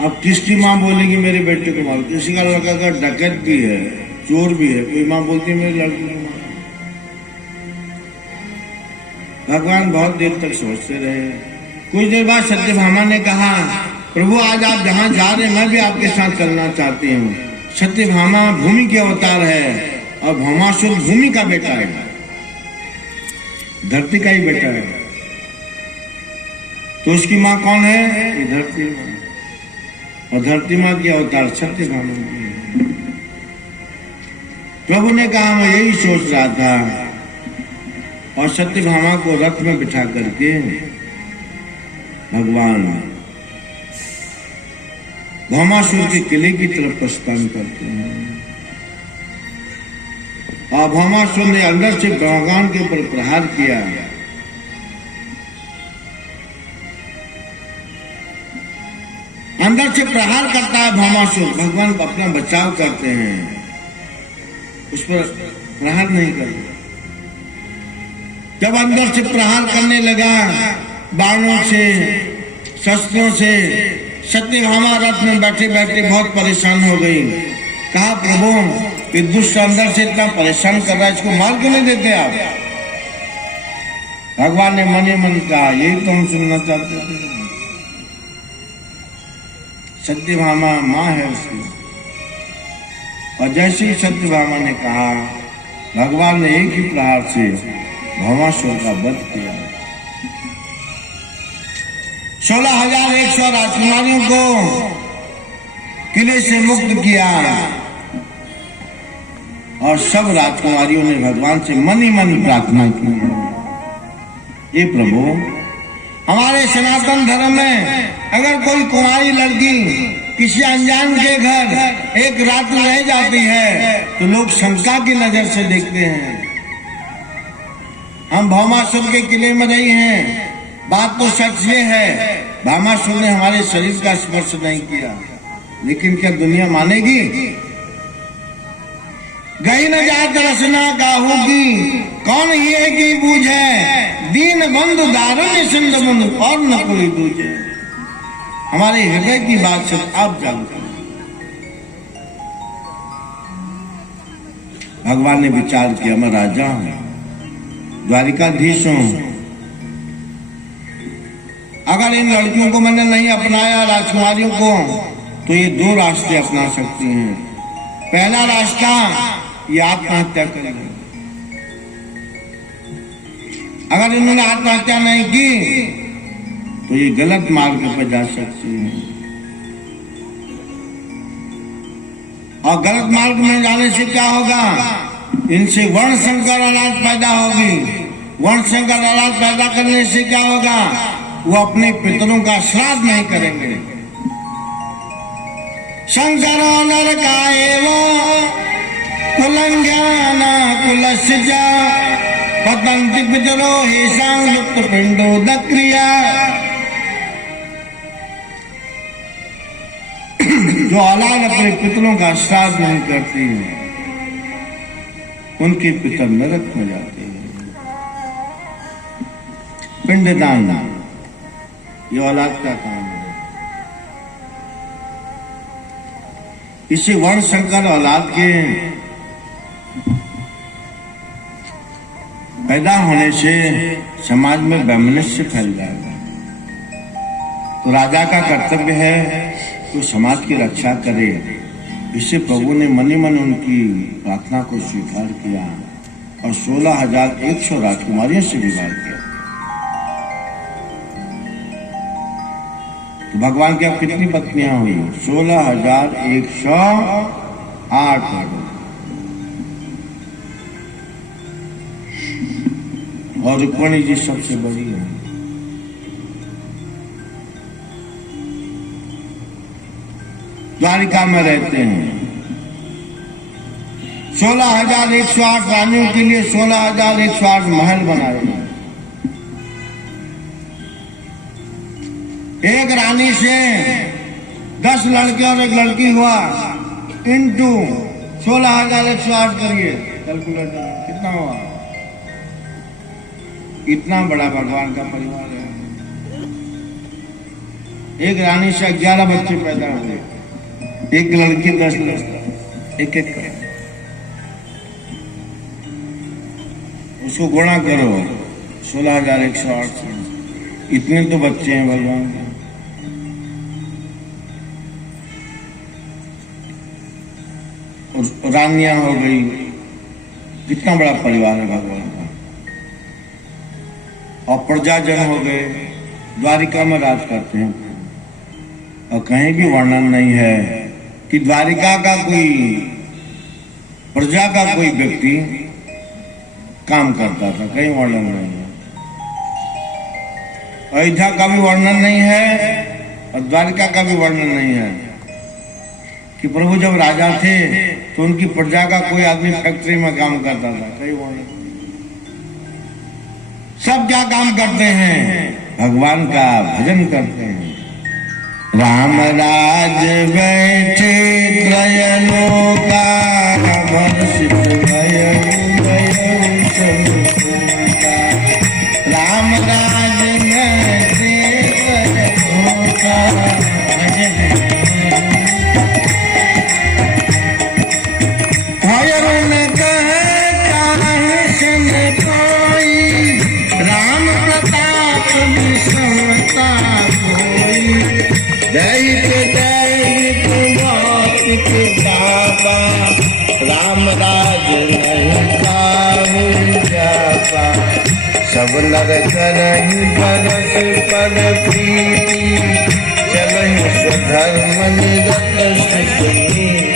अब किसकी माँ बोलेगी मेरे बेटे को मारो? किसी का लड़का का डकैत भी है, चोर भी है, कोई माँ बोलती है मेरी लड़की को मारो? भगवान बहुत देर तक सोचते रहे। कुछ देर बाद सत्यभामा ने कहा, प्रभु आज आप जहाँ जा रहे हैं मैं भी आपके साथ चलना चाहती हूँ। सत्यभामा भूमि के अवतार है और भौमासुर भूमि का बेटा है, धरती का ही बेटा है। तो उसकी माँ कौन है? ये धरती माँ। और धरती माँ की अवतार सत्यभामा की है। प्रभु ने कहा मैं यही सोच रहा था, और सत्यभामा को रथ में बिठा करके भगवान भौमासुर के किले की तरफ प्रस्थान करते हैं। और भौमासुर ने अंदर से भगवान के ऊपर प्रहार किया। अंदर से प्रहार करता है भौमासुर, भगवान अपना बचाव करते हैं, उस पर प्रहार नहीं करते। जब अंदर से प्रहार करने लगा बाणों से, शस्त्रों से, सत्यभामा रथ में बैठे बैठे बहुत परेशान हो गई। कहा प्रभु ये दुष्ट अंदर से इतना परेशान कर रहा है, इसको मार क्यों नहीं देते आप? भगवान ने मने मन कहा यही तो हम सुनना चाहते थे। सत्यभामा माँ है उसकी। और जैसे ही सत्यभामा ने कहा, भगवान ने एक ही प्रहार से भौमासुर का वध किया। 16,100 राजकुमारियों को किले से मुक्त किया। और सब राजकुमारियों ने भगवान से मन ही मन प्रार्थना की, ये प्रभु हमारे सनातन धर्म में अगर कोई कुंवारी लड़की किसी अनजान के घर एक रात रह जाती है तो लोग शंका की नजर से देखते हैं। हम भौमासुर के किले में रही हैं, बात तो सच ये है भौमासुर ने हमारे शरीर का स्पर्श नहीं किया, लेकिन क्या दुनिया मानेगी? गई न जात रसना काहू की, कौन ये की बूझे, दीन बंधु दारुण सिंध बंधु और न कोई बूझे। हमारे हृदय की बात सब आप जानते हैं। भगवान ने विचार किया मैं राजा हूं, द्वारिकाधीश हूं, अगर इन लड़कियों को मैंने नहीं अपनाया राजकुमारियों को तो ये दो रास्ते अपना सकती हैं। पहला रास्ता ये आत्महत्या करेंगे। अगर इन्होंने आत्महत्या नहीं की तो ये गलत मार्ग पर जा सकती हैं। और गलत मार्ग में जाने से क्या होगा? इनसे वर्ण संकर औलाद पैदा होगी। वर्ण संकर औलाद पैदा करने से क्या होगा? वो अपने पितरों का श्राद्ध नहीं करेंगे। शंकरो नरकाएवो कुलंज्ञान कुलस्या पतंति पितरो हेषां लुप्त पिंडो दक्रिया। जो औलाद अपने पितरों का श्राद्ध नहीं करती उनके पितर नरक में जाते हैं। पिंडदान ये औलाद का काम है। इसी वर्ण संकर औलाद के पैदा होने से समाज में वैमनस्य फैल जाएगा। तो राजा का कर्तव्य है तो समाज की रक्षा करे। इससे प्रभु ने मन ही मन उनकी प्रार्थना को स्वीकार किया और 16,100 राजकुमारियों से विवाह किया। तो भगवान की अब कितनी पत्नियां हुई? 16,108। और रुक्मिणी जी सबसे बड़ी है। द्वारिका में रहते हैं। 16,108 रानियों के लिए 16,108 महल बनाए हैं। एक रानी से 10 लड़के और एक लड़की हुआ, इंटू 16,108 करिए, कैलकुलेटर कितना हुआ? इतना बड़ा भगवान का परिवार है। एक रानी से 11 बच्चे पैदा हुए, एक लड़की 10 एक एक कर। उसको गुणा करो 16,108 से, इतने तो बच्चे हैं भगवान के। और रानियां हो गई, कितना बड़ा परिवार है भगवान का। और प्रजाजन हो गए, द्वारिका में राज करते हैं। और कहीं भी वर्णन नहीं है कि द्वारिका का कोई, प्रजा का कोई व्यक्ति काम करता था, कहीं वर्णन नहीं है। अयोध्या का भी वर्णन नहीं है और द्वारिका का भी वर्णन नहीं है कि प्रभु जब राजा थे तो उनकी प्रजा का कोई आदमी फैक्ट्री में काम करता था, कहीं वर्णन। सब क्या काम करते हैं? भगवान का भजन करते हैं। राम राज बैठे त्रयलोका, वर्षित भयउ सबका। राम राज बैठे त्रयलोका, भयउ न कहन कोई, राम प्रताप विषमता कोई। दैत दैत मौत के बाबा, राम राज नहीं काहू जापा। सब नर करहि बरस पर प्रीति, चलहि स्वधर्म निरत सुखनी।